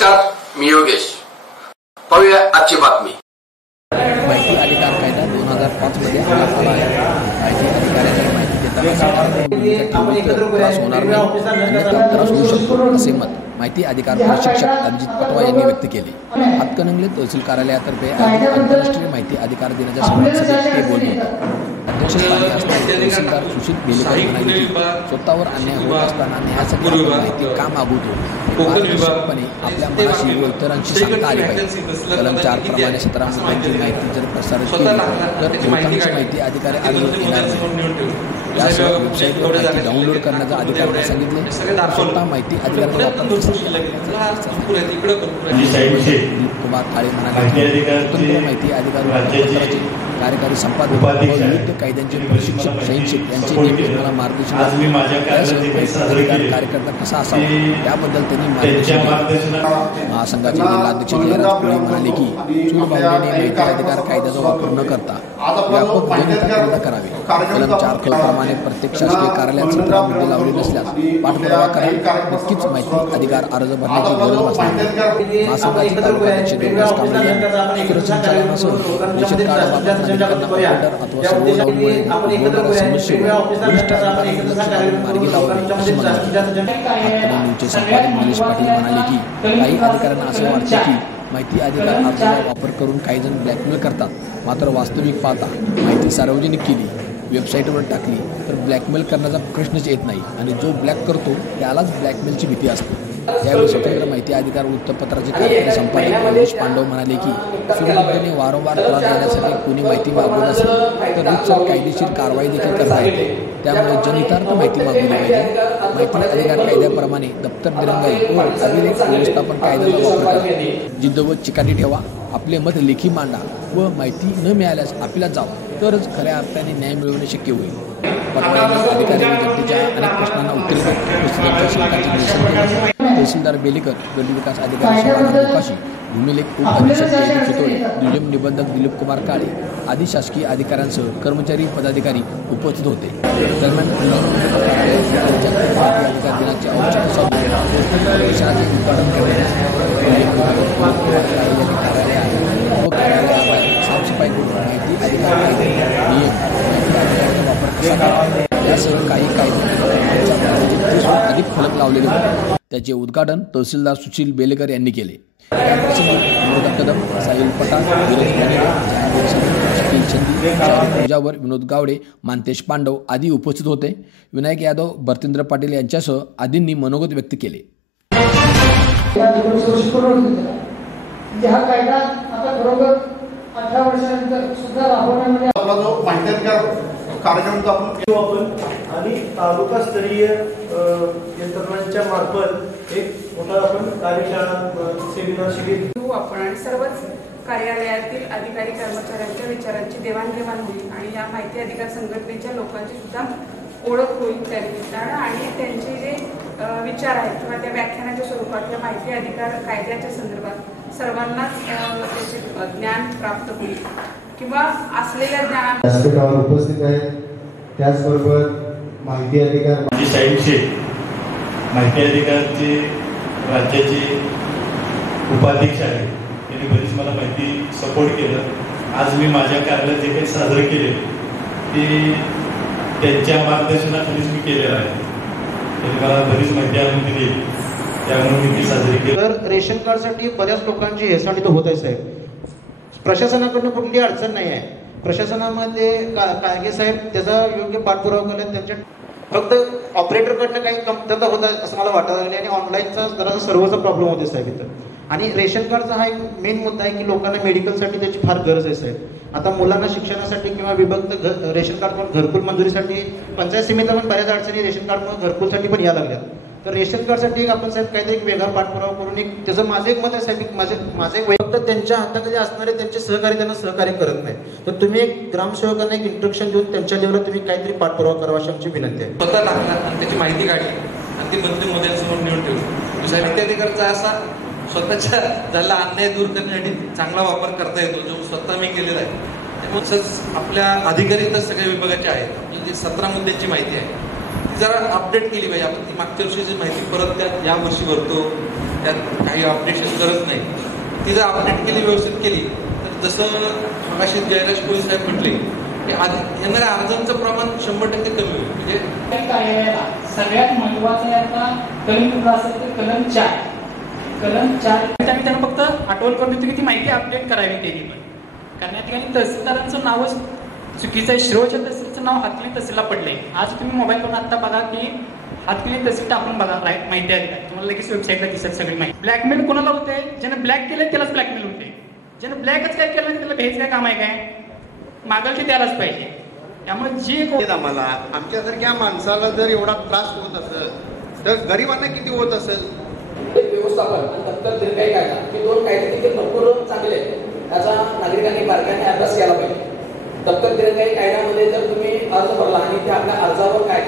नमस्कार, मी योगेश. पाहूया आजची बातमी. माहिती अधिकार कायदा 2005 मध्ये अंमलात आला आहे. माहिती अधिकाऱ्यांना माहिती देताना त्रास होणार नाही, अन्यथा त्रास होऊ शकतो असे मत माहिती अधिकार प्रशिक्षक अभिजित पटवा यांनी व्यक्त केले. हातकणंगले तहसील कार्यालयातर्फे आंतरराष्ट्रीय माहिती अधिकार दिनाच्या सभेत ते बोलत होते. अध्यक्षस्थानी असणारे तहसीलदार सुशील बेलेकर म्हणाले की स्वतःवर अन्याय होत असताना न्यायासाठी आपण माहिती का मागवतो, पारदर्शकपणे आपल्या मनाशी व इतरांशी सांगता आली पाहिजे. कलम 4 प्रमाणे 17 मुद्द्यांची माहिती जर प्रसारित केली तर बहुतांश माहिती अधिकारी आढळून येणार नाही. याशिवाय वेबसाईटवर माहिती डाउनलोड करण्याचा अधिकाऱ्यांना सांगितले. स्वतः माहिती अधिकाराचा वापर कुमार काळे म्हणाले स्वतंत्र माहिती अधिकार वृत्तपत्राचे कार्यकारी संपादक व विविध कायद्यांचे प्रशिक्षक शैक्षिक यांचे नेमके मला मार्गदर्शन अधिकार कार्यकर्ता कसा असावा त्याबद्दल त्यांनी मार्गदर्शन दिले. महासंघाचे जिल्हाध्यक्ष जयराज पुळे म्हणाले की चूलबावडीने माहिती अधिकार कायद्याचा वापर न करता व्यापक जनहिताकरिता करावे. कलम 4 प्रमाणे प्रत्येक शासकीय कार्यालयात 17 मुद्दे लावले नसल्यास पाठपुरावा करा. नक्कीच माहिती अधिकार अर्ज भरण्याची गरज भासणार. महासंघाचे तालुकाध्यक्ष देवदास कांबळे यांनी सूत्रसंचालनासह रेशन कार्ड वापरणाऱ्यांना ऑर्डर अथवा सर्व डाऊनमुळे होणाऱ्या समस्येवर वरिष्ठ अधिकाऱ्यांनी मार्गी लावावे अशी मागणी. हातकणंगलेचे संपादक निलेश पाटील म्हणाले की काही अधिकाऱ्यांना असे वाटते की माहिती अधिकार अर्जाचा वापर करून काही जण ब्लॅकमेल करतात, मात्र वास्तविक पाहता माहिती सार्वजनिक केली, वेबसाईटवर टाकली तर ब्लॅकमेल करण्याचा प्रश्नच येत नाही आणि जो ब्लॅक करतो त्यालाच ब्लॅकमेलची भीती असते. यावेळी स्वतंत्र माहिती अधिकार वृत्तपत्राचे कार्यकारी संपादक रमेश पांडव म्हणाले की सुरुवातीने वारंवार त्रास देण्यासाठी कोणी माहिती मागवत असेल तर रीतसर कायदेशीर कारवाई देखील करता येते. त्यामुळे जनहितार्थ माहिती मागवली पाहिजे. माहिती अधिकार कायद्याप्रमाणे दप्तर दिरंगाई व अभिलेख व्यवस्थापन कायद्याचा वापर करा. जिद्द व चिकाटी ठेवा, आपले मत लेखी मांडा व माहिती न मिळाल्यास आपल्याला जावा तरच खऱ्या अर्थाने न्याय मिळवणे शक्य होईल. पटवा यांनी अधिकाऱ्यांनी जनतेच्या अनेक प्रश्नांना उत्तरे देत उपस्थितांच्या शंकांचे निरसन केले. तहसीलदार बेलेकर, गट विकास अधिकारी शोभाना मुकाशी, भूमिलेख उपअधीक्षक चितोळे, दुय्यम निबंधक दिलीप कुमार काळे आदी शासकीय अधिकाऱ्यांसह कर्मचारी पदाधिकारी उपस्थित होते. दरम्यान माहिती अधिकार दिनाचे औपचारिक अधिवेशनाचे उद्घाटन करण्यात कार्यालय व कार्यालयाबाहेर साफसफाई करून माहिती अधिकार कायदे नियम माहिती अधिकाराचा वापर कसा करावा यासह काही कायदे अधिक फलक लावलेले होते. त्याचे उद्घाटन तहसीलदार सुशील बेलेकर यांनी केले. त्याप्रसंगी अमृता कदम, साहिल पठाण, धीरज मुजावर, विनोद गावडे, मानतेश पांडव आदी उपस्थित होते. विनायक यादव, भरतेंद्र पाटील यांच्यासह आदींनी मनोगत व्यक्त केले. हा कायदा आता बरोबर 18 वर्षानंतर सुद्धा राबवण्यामध्ये आपला जो माहिती अधिकार कार्यक्रम आपण आणि तालुकास्तरीय यंत्रणांच्या मार्फत एक मोठा आपण कार्यशाळा सेमिनार शिबिर आपण आणि सर्वच कार्यालयातील अधिकारी कर्मचाऱ्यांच्या विचारांची देवाणघेवाण होईल आणि या माहिती अधिकार संघटनेच्या लोकांची सुद्धा ओळख होईल त्यानिमित्तानं आणि त्यांचे जे विचार आहेत किंवा त्या व्याख्यानाच्या स्वरूपात या माहिती अधिकार कायद्याच्या संदर्भात सर्वांनाच त्याचे ज्ञान प्राप्त होईल किंवा असलेल्या ज्ञान व्यासपीठावर उपस्थित आहेत. त्याचबरोबर माहिती अधिकार माहिती अधिकारचे राज्याचे उपाध्यक्ष आहेत. त्यांनी बरीच मला माहिती सपोर्ट केलं. आज मी माझ्या कार्यालयात जे काही साजरे केले ते त्यांच्या मार्गदर्शनाखालीच मी केलेलं आहे. त्यांनी मला बरीच माहिती आणून दिली, त्यामुळे मी ती साजरी केली. तर रेशन कार्डसाठी बऱ्याच लोकांची हेळसांड होत आहे साहेब. प्रशासनाकडून कुठली अडचण नाही आहे. प्रशासनामध्ये काळगे साहेब त्याचा योग्य पाठपुरावा केला. त्यांच्या फक्त ऑपरेटरकडनं काही कमतरता होत आहे असं मला वाटायला लागले आणि ऑनलाईनचा जरा सर्वचा प्रॉब्लेम होते साहेब इथं. आणि रेशन कार्डचा हा एक मेन मुद्दा आहे की लोकांना मेडिकलसाठी त्याची फार गरज आहे साहेब. आता मुलांना शिक्षणासाठी किंवा विभक्त रेशन कार्ड पण घरकुल मंजुरीसाठी पंचायत समितीला पण बऱ्याच अडचणी रेशन कार्डमुळे घरकुलसाठी पण यायला लागल्या. तर रेशन कार्डसाठी एक आपण साहेब काहीतरी एक वेगळा पाठपुरावा करून एक त्याचं माझं एक मत आहे साहेब. माझं एक फक्त त्यांच्या हाताखाली असणारे त्यांचे सहकारी त्यांना सहकार्य करत नाही. तर तुम्ही एक ग्रामसेवकांना एक इंस्ट्रक्शन देऊन त्यांच्या लेवलला तुम्ही काहीतरी पाठपुरावा करावा अशी आमची विनंती आहे. स्वतः लागला आणि त्याची माहिती काढली आणि ती मंत्री मोदयांसमोर नेऊन ठेवली. दुसऱ्या माहिती अधिकारचा असा स्वतःच्या झाला अन्याय दूर करण्यासाठी चांगला वापर करता येतो जो स्वतः मी केलेला आहे. त्यामुळे आपल्या अधिकारी तर सगळ्या विभागाचे आहेत. आपली जी 17 मुद्द्यांची माहिती आहे जरा अपडेट केली पाहिजे. आपण ती मागच्या वर्षीची माहिती परत त्यात या वर्षी भरतो, त्यात काही अपडेशन करत नाही. ती जर अपडेट केली, व्यवस्थित केली, तर जसं मगाशी जयराज कोळी साहेब म्हटले की आधी येणाऱ्या अर्जांचं प्रमाण 100% कमी होईल. म्हणजे कार्यालयाला सगळ्यात महत्वाचं आता कलम कुठला असेल तर कलम 4. कलम 4 त्यांना फक्त आठवण करून देतो की ती माहिती अपडेट करावी त्यांनी पण. कारण या ठिकाणी तहसीलदारांचं नावच चुकीचं आहे. शिरोळच्या तहसीलचं नाव हातकली तहसीलला पडलंय. आज तुम्ही मोबाईलवरून आता बघा की हातकली तहसील टाकून बघा, राईट माहिती आहे. तुम्हाला लगेच वेबसाईटला दिसत सगळी माहिती. ब्लॅकमेल कोणाला होते? ज्याने ब्लॅक केलं त्यालाच ब्लॅकमेल होते. ज्याने ब्लॅकच काय केलं त्याला भेज काय काम आहे काय? मागल की द्यायलाच पाहिजे. त्यामुळे जे आम्हाला आमच्यासारख्या माणसाला जर एवढा त्रास होत असेल तर गरिबांना किती होत असेल. व्यवस्थापन आणि दप्तर दीर्घाई कायदा हे 2 कायदे तिथे भरपूर चांगले आहेत. याचा नागरिकांनी बारकाईने अभ्यास केला पाहिजे. दप्तर दीर्घाई कायद्यामध्ये जर तुम्ही अर्ज भरला आणि त्या आपल्या अर्जावर काय